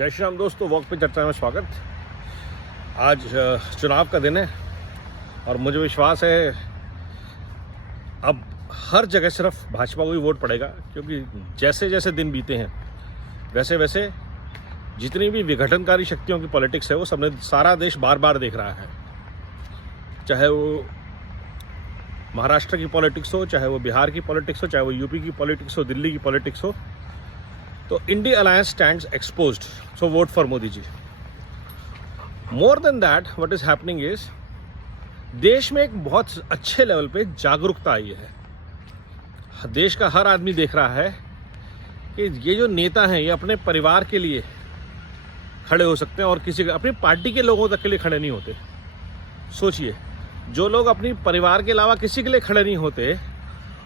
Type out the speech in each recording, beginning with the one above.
जय श्री राम दोस्तों, वॉक पे चर्चा में स्वागत। आज चुनाव का दिन है और मुझे विश्वास है अब हर जगह सिर्फ भाजपा को ही वोट पड़ेगा, क्योंकि जैसे जैसे दिन बीते हैं वैसे वैसे जितनी भी विघटनकारी शक्तियों की पॉलिटिक्स है वो सबने सारा देश बार बार देख रहा है। चाहे वो महाराष्ट्र की पॉलिटिक्स हो, चाहे वो बिहार की पॉलिटिक्स हो, चाहे वो यूपी की पॉलिटिक्स हो, दिल्ली की पॉलिटिक्स हो, तो INDI alliance stands exposed, so vote for Modi ji. More than that what is happening is देश में एक बहुत अच्छे लेवल पे जागरूकता आई है। देश का हर आदमी देख रहा है कि ये जो नेता हैं ये अपने परिवार के लिए खड़े हो सकते हैं और किसी अपनी पार्टी के लोगों तक के लिए खड़े नहीं होते। सोचिए, जो लोग अपनी परिवार के अलावा किसी के लिए खड़े नहीं होते,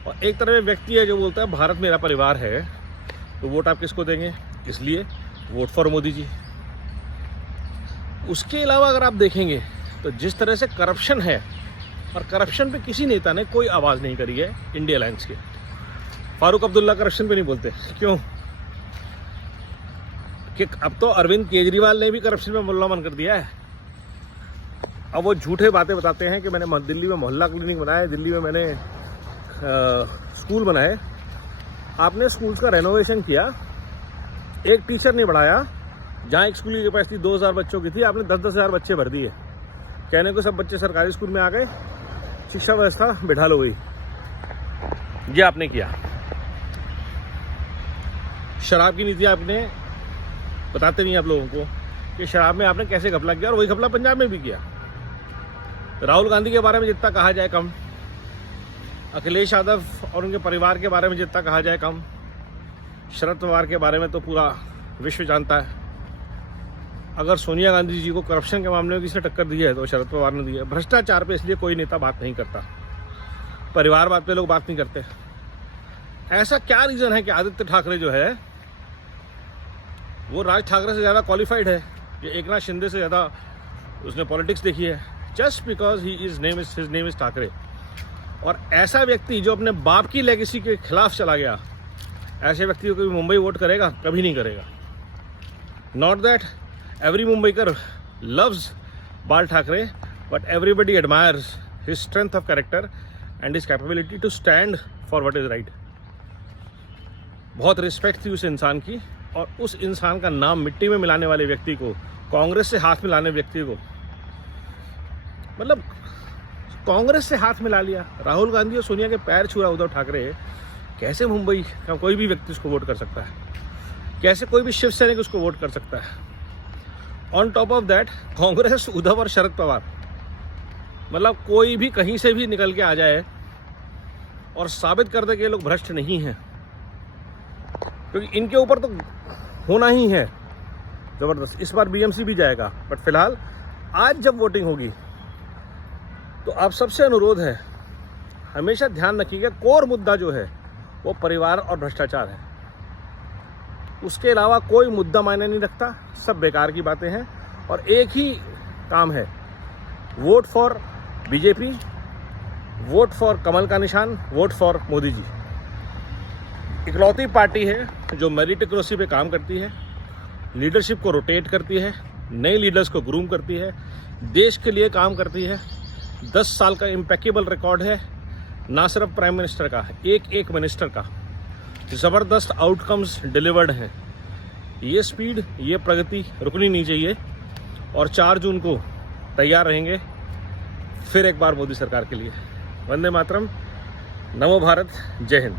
और एक तरह व्यक्ति है जो बोलता है भारत मेरा परिवार है, तो वोट आप किसको देंगे? इसलिए वोट फॉर मोदी जी। उसके अलावा अगर आप देखेंगे तो जिस तरह से करप्शन है, और करप्शन पे किसी नेता ने कोई आवाज़ नहीं करी है इंडिया अलायंस के। फारूक अब्दुल्ला करप्शन पे नहीं बोलते, क्यों? कि अब तो अरविंद केजरीवाल ने भी करप्शन पे बोलना बंद कर दिया है। अब वो झूठे बातें बताते हैं कि मैंने दिल्ली में मोहल्ला क्लिनिक बनाए, दिल्ली में मैंने स्कूल बनाए। आपने स्कूल्स का रेनोवेशन किया, एक टीचर नहीं बढ़ाया। जहाँ एक स्कूल की कैपेसिटी 2000 बच्चों की थी, आपने 10-10 हज़ार बच्चे भर दिए। कहने को सब बच्चे सरकारी स्कूल में आ गए, शिक्षा व्यवस्था बेढाल हो गई। ये आपने किया। शराब की नीति आपने बताते नहीं आप लोगों को कि शराब में आपने कैसे घपला किया, और वही घपला पंजाब में भी किया। राहुल गांधी के बारे में जितना कहा जाए कम, अखिलेश यादव और उनके परिवार के बारे में जितना कहा जाए कम, शरद पवार के बारे में तो पूरा विश्व जानता है। अगर सोनिया गांधी जी को करप्शन के मामले में किसी ने टक्कर दी है तो शरद पवार ने दी है। भ्रष्टाचार पे इसलिए कोई नेता बात नहीं करता, परिवारवाद पे लोग बात नहीं करते। ऐसा क्या रीज़न है कि आदित्य ठाकरे जो है वो राज ठाकरे से ज़्यादा क्वालिफाइड है, ये एकनाथ शिंदे से ज़्यादा उसने पॉलिटिक्स देखी है, just because his name is Thackeray. और ऐसा व्यक्ति जो अपने बाप की लेगेसी के खिलाफ चला गया, ऐसे व्यक्ति को कभी मुंबई वोट करेगा? कभी नहीं करेगा। Not that every Mumbaikar loves Bal Thackeray, but everybody admires his strength of character and his capability to stand for what is right. बहुत रिस्पेक्ट थी उस इंसान की, और उस इंसान का नाम मिट्टी में मिलाने वाले व्यक्ति को, कांग्रेस से हाथ मिलाने व्यक्ति को, मतलब कांग्रेस से हाथ मिला लिया। राहुल गांधी और सोनिया के पैर छू रहा उद्धव ठाकरे। कैसे मुंबई का कोई भी व्यक्ति उसको वोट कर सकता है? कैसे कोई भी शिव सैनिक उसको वोट कर सकता है? On top of that Congress, Uddhav और शरद पवार, मतलब कोई भी कहीं से भी निकल के आ जाए और साबित कर दे कि ये लोग भ्रष्ट नहीं हैं, क्योंकि इनके ऊपर तो होना ही है जबरदस्त। इस बार बीएमसी भी जाएगा, बट फिलहाल आज जब वोटिंग होगी तो आप सबसे अनुरोध है, हमेशा ध्यान रखिएगा कोर मुद्दा जो है वो परिवार और भ्रष्टाचार है। उसके अलावा कोई मुद्दा मायने नहीं रखता, सब बेकार की बातें हैं। और एक ही काम है, vote for BJP, vote for कमल का निशान, वोट फॉर मोदी जी। इकलौती पार्टी है जो मेरिटोक्रेसी पे काम करती है, लीडरशिप को रोटेट करती है, नए लीडर्स को ग्रूम करती है, देश के लिए काम करती है। 10 साल का इम्पेकेबल रिकॉर्ड है, ना सिर्फ प्राइम मिनिस्टर का, एक मिनिस्टर का। ज़बरदस्त आउटकम्स डिलीवर्ड हैं। ये स्पीड, ये प्रगति रुकनी नहीं चाहिए, और 4 जून को तैयार रहेंगे फिर एक बार मोदी सरकार के लिए। वंदे मातरम, नमो भारत, जय हिंद।